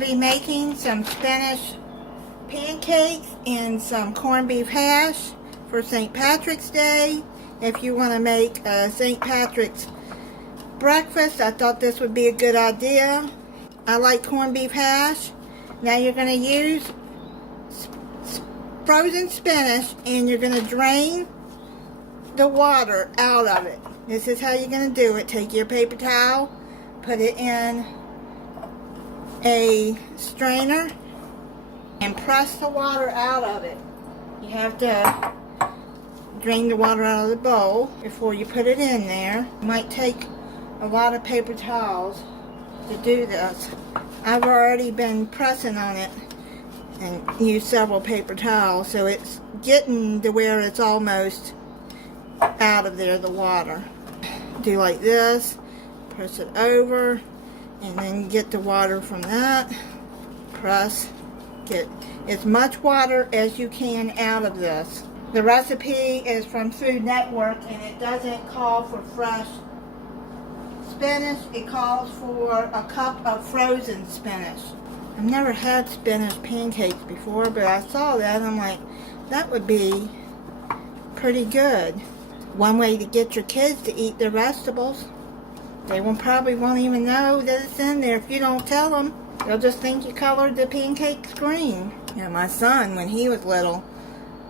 to be making some Spinach pancakes and some corned beef hash for St. Patrick's Day. If you want to make a St. Patrick's breakfast, I thought this would be a good idea. I like corned beef hash. Now you're going to use frozen spinach and you're going to drain the water out of it. This is how you're going to do it. Take your paper towel, put it in a strainer, and press the water out of it. You have to drain the water out of the bowl before you put it in there. It might take a lot of paper towels to do this. I've already been pressing on it and used several paper towels, so it's getting to where it's almost out of there, the water. Do like this, press it over, and then get the water from that. Press, get as much water as you can out of this. The recipe is from Food Network, and it doesn't call for fresh spinach. It calls for a cup of frozen spinach. I've never had spinach pancakes before, but I saw that and I'm like, that would be pretty good. One way to get your kids to eat their vegetables. They probably won't even know that it's in there if you don't tell them. They'll just think you colored the pancakes green. Yeah, my son, when he was little,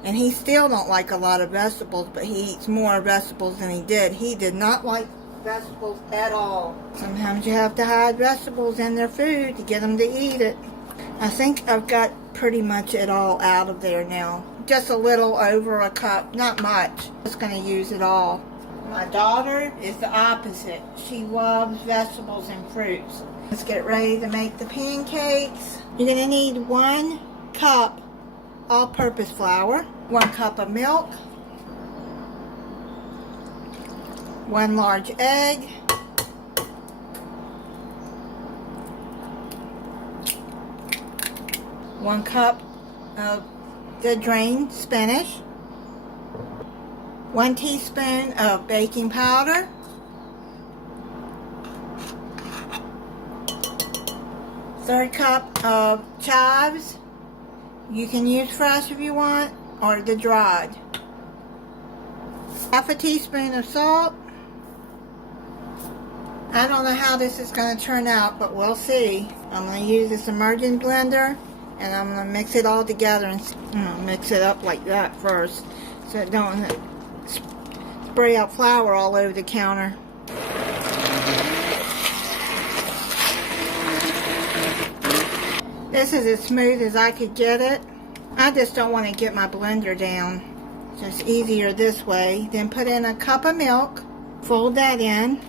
and he still don't like a lot of vegetables, but he eats more vegetables than he did. He did not like vegetables at all. Sometimes you have to hide vegetables in their food to get them to eat it. I think I've got pretty much it all out of there now. Just a little over a cup, not much. Just going to use it all. My daughter is the opposite. She loves vegetables and fruits. Let's get ready to make the pancakes. You're going to need 1 cup all-purpose flour, 1 cup of milk, 1 large egg, 1 cup of the drained spinach, 1 teaspoon of baking powder, 1/3 cup of chives. You can use fresh if you want, or the dried. 1/2 teaspoon of salt. I don't know how this is going to turn out, but we'll see. I'm going to use this immersion blender, and I'm going to mix it all together and mix it up like that first, so it don't spray out flour all over the counter. This is as smooth as I could get it. I just don't want to get my blender down. It's just easier this way. Then put in a cup of milk, fold that in.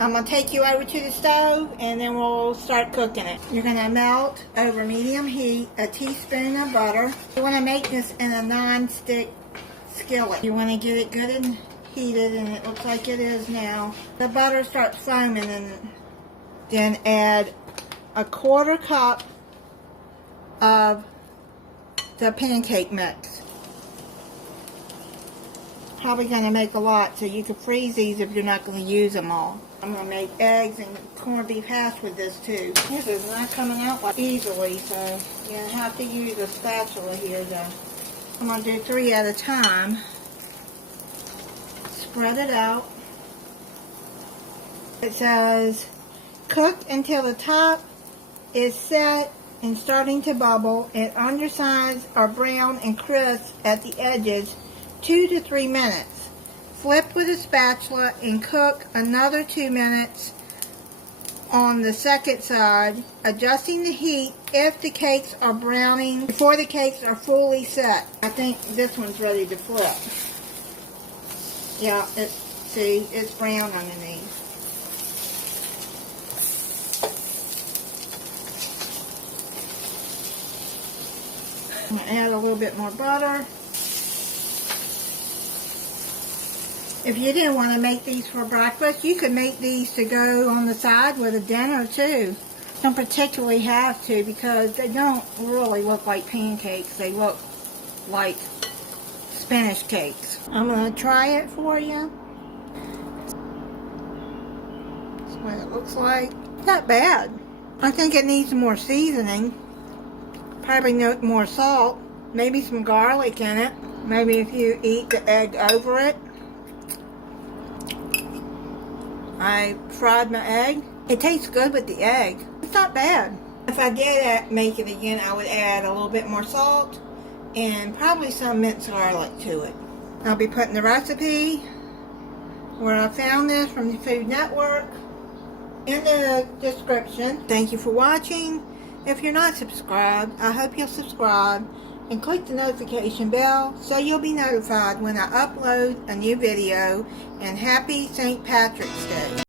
I'm going to take you over to the stove and then we'll start cooking it. You're going to melt over medium heat a teaspoon of butter. You want to make this in a non-stick skillet. You want to get it good and heated, and it looks like it is now. The butter starts foaming, and then add a 1/4 cup of the pancake mix. Probably going to make a lot, so you can freeze these if you're not going to use them all. I'm going to make eggs and corned beef hash with this too. This is not coming out easily, so you're going to have to use a spatula here. I'm going to do 3 at a time. Spread it out. It says, cook until the top is set and starting to bubble, and undersides are brown and crisp at the edges, 2 to 3 minutes. Flip with a spatula and cook another 2 minutes on the second side, adjusting the heat if the cakes are browning before the cakes are fully set. I think this one's ready to flip. Yeah, see, it's brown underneath. I'm going to add a little bit more butter. If you didn't want to make these for breakfast, you could make these to go on the side with a dinner too. Don't particularly have to, because they don't really look like pancakes. They look like spinach cakes. I'm going to try it for you. what it looks like. Not bad. I think it needs some more seasoning. Probably no more salt. Maybe some garlic in it. Maybe if you eat the egg over it. I fried my egg. It tastes good with the egg. It's not bad. If I did make it again, I would add a little bit more salt and probably some minced garlic to it. I'll be putting the recipe where I found this from the Food Network in the description. Thank you for watching. If you're not subscribed, I hope you'll subscribe and click the notification bell so you'll be notified when I upload a new video. And happy St. Patrick's Day.